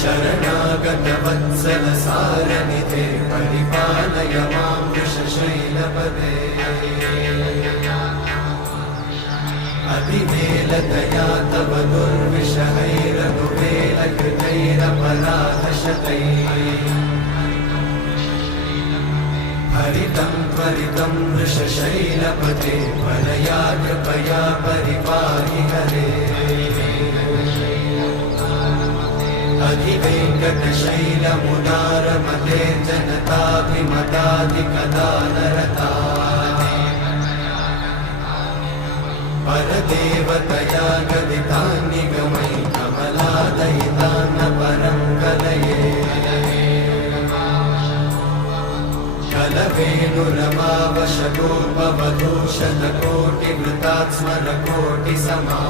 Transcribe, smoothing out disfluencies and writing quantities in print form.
शरणागतवत्सल सारनिधे परिपालय मां वृषशैलपदे अधिमेलदया तव दुर्विषहैरनुवेलकृतैरपराधशतैः हरितं त्वरितं वृषशैलपते वरया कृपया परिपाहि हरे अधिवेङ्कटशैलमुदारमते जनताभिमताधिकदानरता परदेवतया गदितान्निगमै कमलादयितान्न परं कलये कलवेणुरमावशगोपवधूशतकोटिवृतात् स्मरकोटिसमा